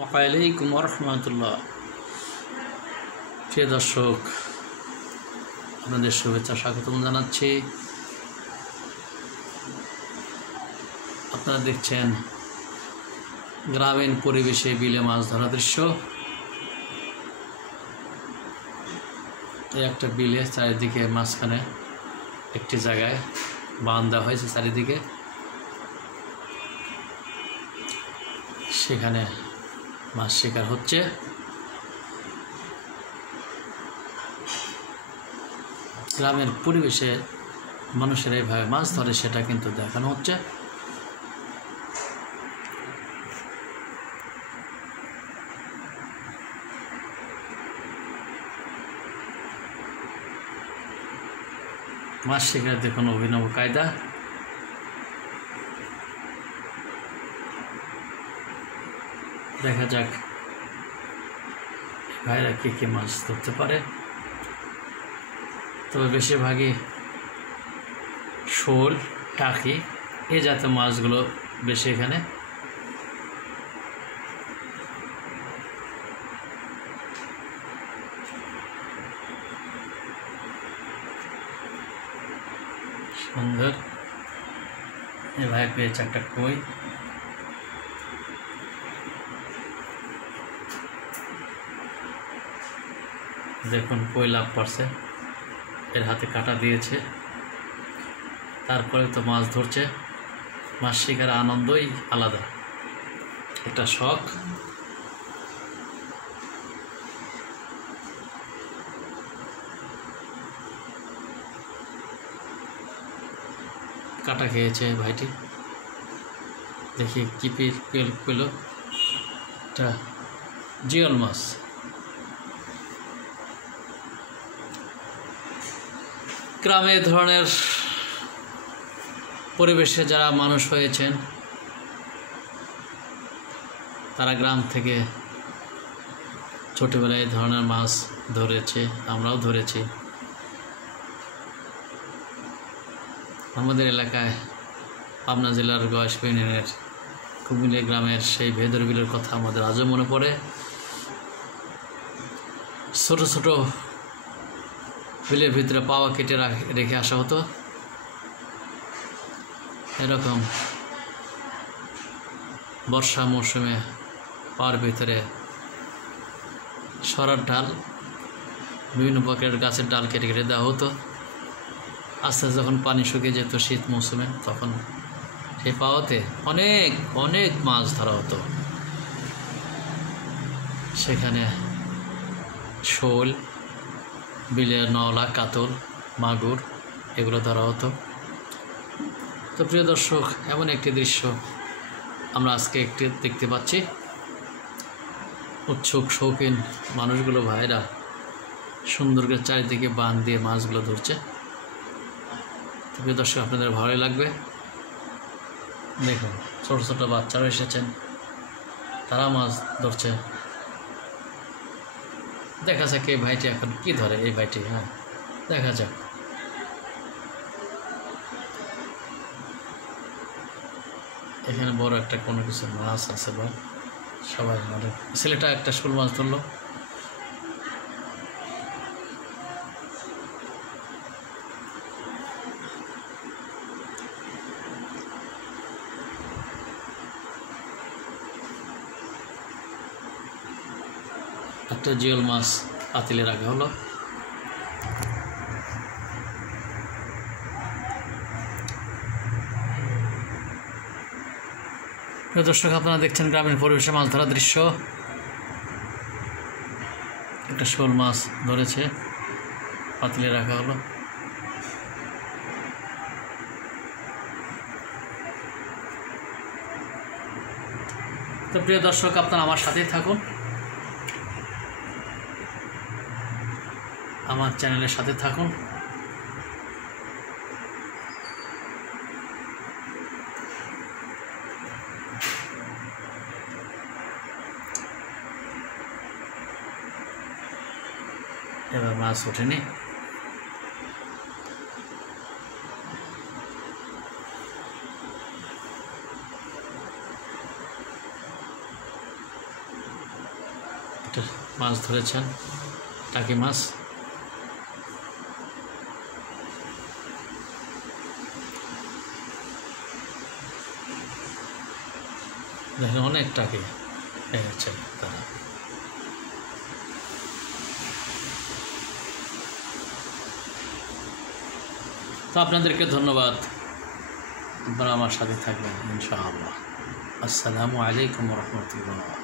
ওয়ালাইকুম রহমতুল্লাহ। প্রিয় দর্শক, আপনাদের শুভেচ্ছা স্বাগতম জানাচ্ছি। আপনারা দেখছেন গ্রামীণ পরিবেশে বিলে মাছ ধরা দৃশ্য। এই একটা বিলে চারিদিকে মাঝখানে একটি জায়গায় বাঁধ দেওয়া হয়েছে চারিদিকে, সেখানে মাছ শিকার হচ্ছে। গ্রামের পরিবেশে মানুষের এইভাবে মাছ ধরে সেটা কিন্তু দেখানো হচ্ছে। মাছ শিকার দেখুন অভিনব কায়দা। দেখা যাক ভাইরা কি মাছ ধরতে পারে। তবে বেশিরভাগই শোল, টাকি এই জাতীয় মাছগুলো বেশি এখানে। সুন্দর। এ ভাই পেয়েছে একটা কই। দেখুন কই লাভ করছে, এর হাতে কাটা দিয়েছে, তারপরে তো মাছ ধরছে। মাছ শিকার আনন্দই আলাদা, একটা শখ। কাটা খেয়েছে ভাইটি। দেখি কি পেল, একটা জিওল মাছ। গ্রামে ধরনের পরিবেশে যারা মানুষ হয়েছেন তারা গ্রাম থেকে ছোটবেলায় এই ধরনের মাছ ধরেছে, আমরাও ধরেছি। আমাদের এলাকায় পাবনা জেলার গয়েশ ইউনিয়নের কুমিল্লা গ্রামের সেই ভেদর বিলের কথা আমাদের আজও মনে পড়ে। ছোট ছোট বিলের ভিতরে পাওয়া কেটে রেখে আসা হতো। এরকম বর্ষা মৌসুমে পাওয়ার ভিতরে সরার ডাল, বিভিন্ন প্রকারের গাছের ডাল কেটে কেটে দেওয়া হতো। আস্তে আস্তে যখন পানি শুকিয়ে যেত শীত মৌসুমে, তখন সেই পাওয়াতে অনেক অনেক মাছ ধরা হতো। সেখানে শোল, বিলের নওলা, কাতল, মাগুর এগুলো ধরা হতো। তো প্রিয় দর্শক, এমন একটি দৃশ্য আমরা আজকে একটি দেখতে পাচ্ছি। উৎসুক শৌখিন মানুষগুলো, ভাইরা সুন্দর করে চারিদিকে বাঁধ দিয়ে মাছগুলো ধরছে। তো প্রিয় দর্শক, আপনাদের ভালোই লাগবে। দেখুন ছোট ছোট বাচ্চারা এসেছেন, তারা মাছ ধরছে। দেখা যাক এই ভাইটি এখন কি ধরে। এই ভাইটি, হ্যাঁ, দেখা যাক। এখানে বড় একটা কোনো কিছু মাছ আছে বা সবাই মানে ছেলেটা একটা শোল মাছ ধরলো। একটা জিওল মাছ পাতিলে রাখা হলো। প্রিয় দর্শক, আপনারা দেখছেন গ্রামীণ পরিবেশে মাছ ধরার দৃশ্য। একটা শোল মাছ ধরেছে, পাতিলে রাখা হলো। তো প্রিয় দর্শক, আপনারা আমার সাথেই থাকুন, আমার চ্যানেলের সাথে থাকুন। এবার মাছ ওঠেনি। একটা মাছ ধরেছেন, টাকি মাছ। দেখেন অনেক টাকি পেয়েছে তারা। তো আপনাদেরকে ধন্যবাদ, আপনারা আমার সাথে থাকবেন ইনশাআল্লাহ। আসসালামু আলাইকুম ওয়া রাহমাতুল্লাহ।